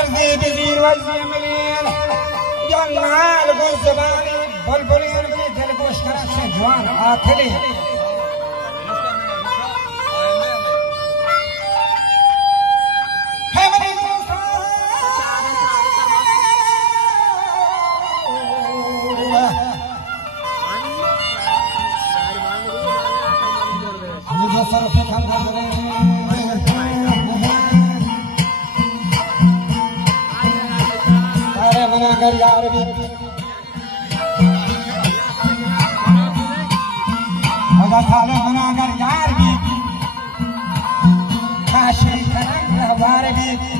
فرزي بزير وزي مليل جنال گل زبانی بلبلین بی دل گوش کرد جوان آتلی यार भी मजा थाले मनागर यार भी काशी करम हवार भी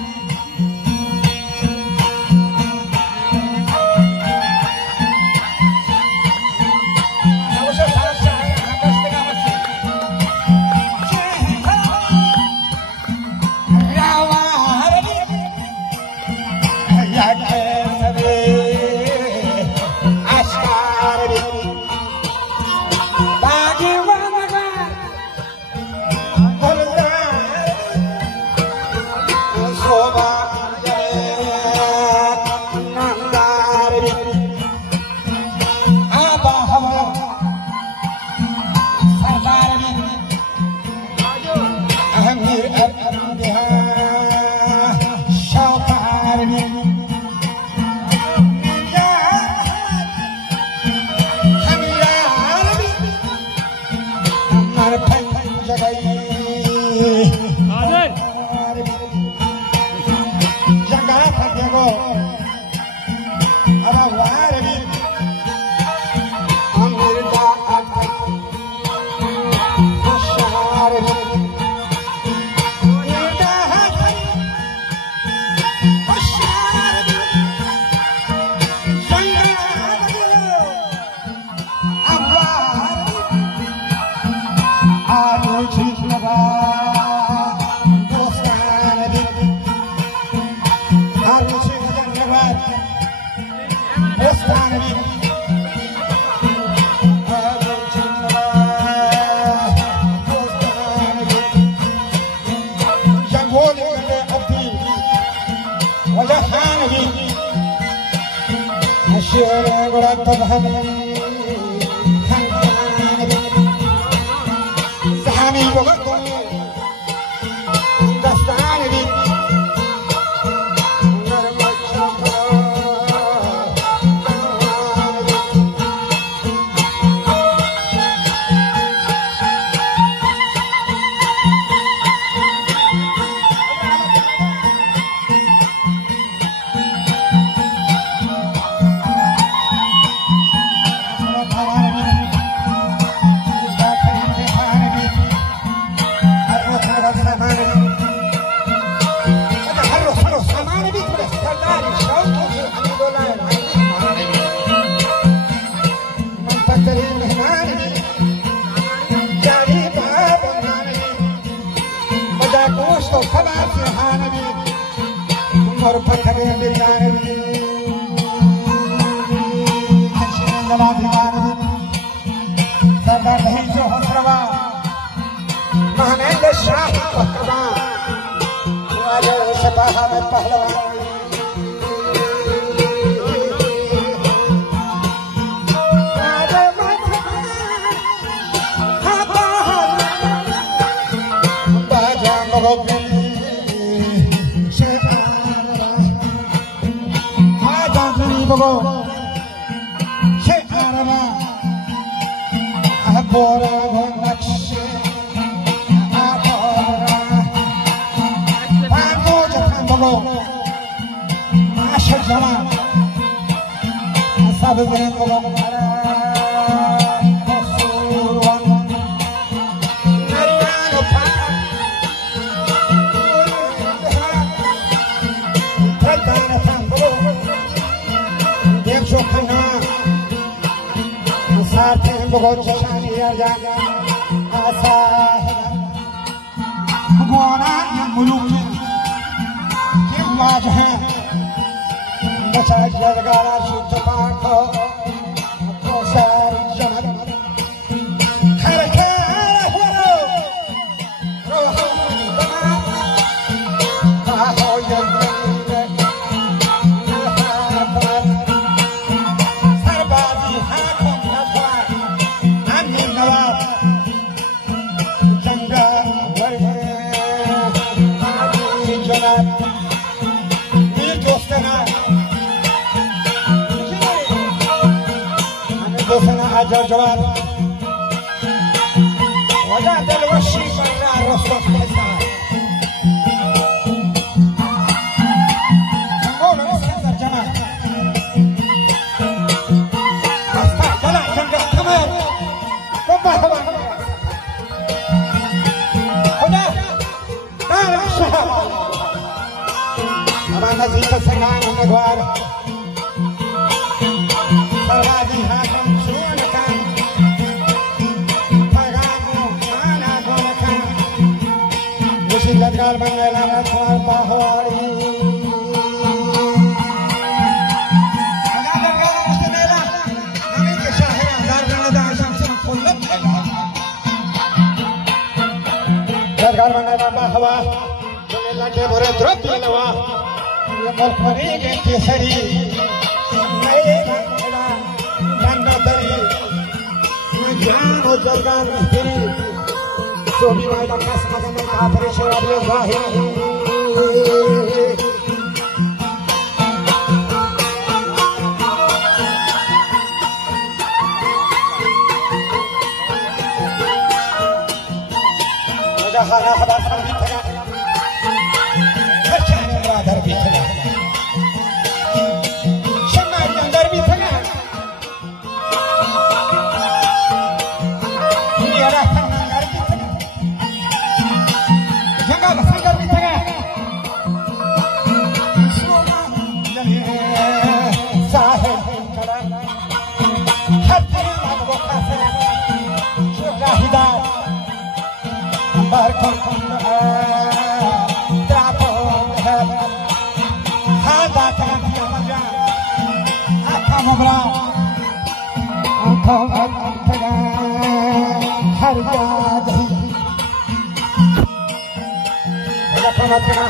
جر جواب وجاد الوشي برا رصد حسان قول اسكندر جمال أفتح طلع جنب القمر قبه هنا دار الشهر أما نزيد السنان المدوار فرغادي هاكم شون كان فرغادو أنا دون كان وشي لدقال من يلامت فارباهواري لدقال من يلامت فارباهواري لكن برا درب يلوا يمر فريق كسري جانو جلگان مستری صوبی وائدہ کس مدن کافر شراب ظاہر مجھا خانہ خبر سر بھی تھگا ہر چاہنے برادر بھی تھگا شمال اندر بھی تھگا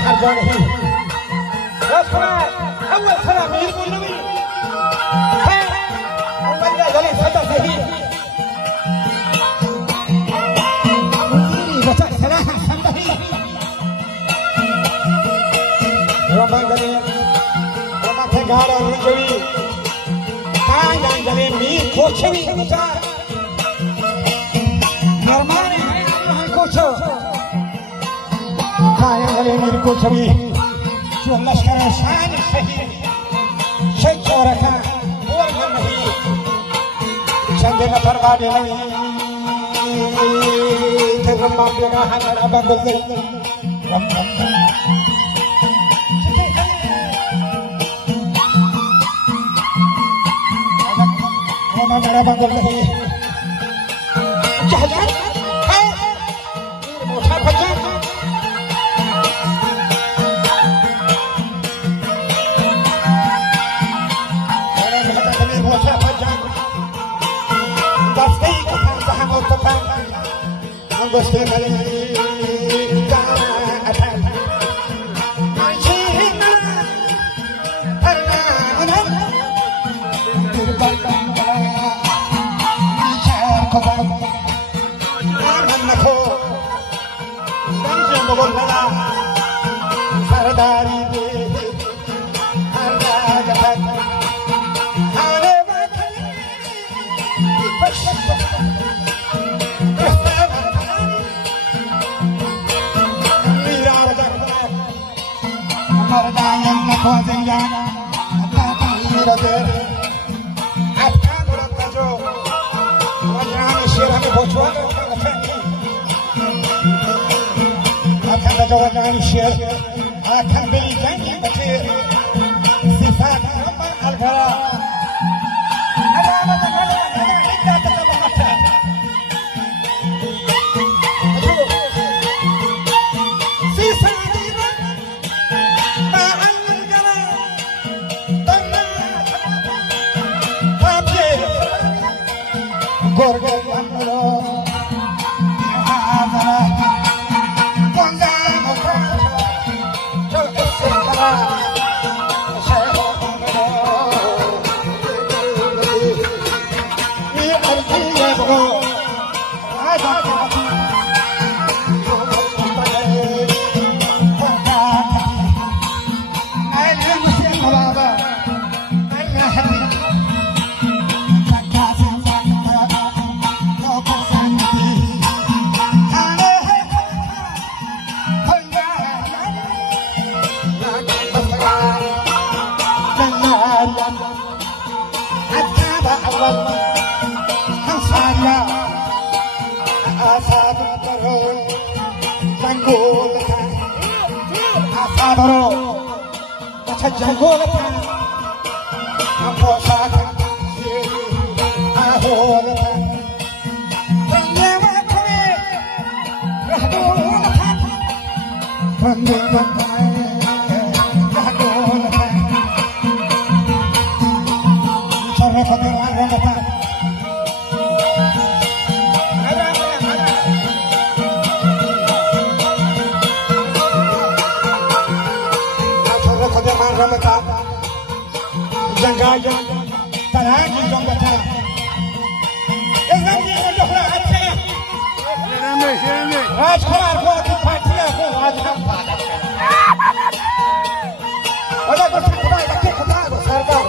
هر جانه رسمه اول سلام يقول النبي ها اول يا جليل صدق صحيح مديري بتاع سلاحة صدقي رمان جليل رمان تجارة رجوي كان جليل مين كوشوي بتاع نرماني كوشو كان جليل مين كوشوي شو لشكر شان الشهيد شيء شوركا هو المهيد شندنا فرغادي لي ترمى بنا حنا أبا بزي رمى بنا أبا بزي جهلان هاي موسى فجان Gusti kali jalan, macina, perjalanan, terbang bicara kau, aman aku, jangan berbola, sardari harga jalan, ada macam Mardanya nakwa zenjana, atati roder, atkan rotajo, wajani shirani bochwa, atkan rotajo wajani shir, atkan beli janji betir, sifat nama algara, ada indah tetap mata. Gorga amro, azara, konda mokra, chal esekara, sheho amro, रंगोल था आसादरो अच्छा जंगोल था हमको साथ आहोल था बंदे में रहदोल था बंदे रहदोल था चलो खबर मार था Ramata, Jangaja, Taraji Ramata. Is that the end of the Rajkumar, what the party of Rajkumar? What I was talking about, I can't talk about Sarkar.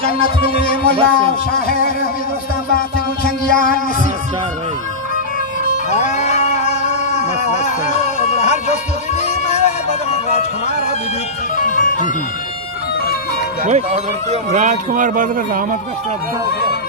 जन्नत में मुल्ला शाहिर हिंदुस्तान बात गुलशंगियान नसीब हर दोस्त बीबी मेरे बदन राजकुमार बीबी राजकुमार बदर रहमत का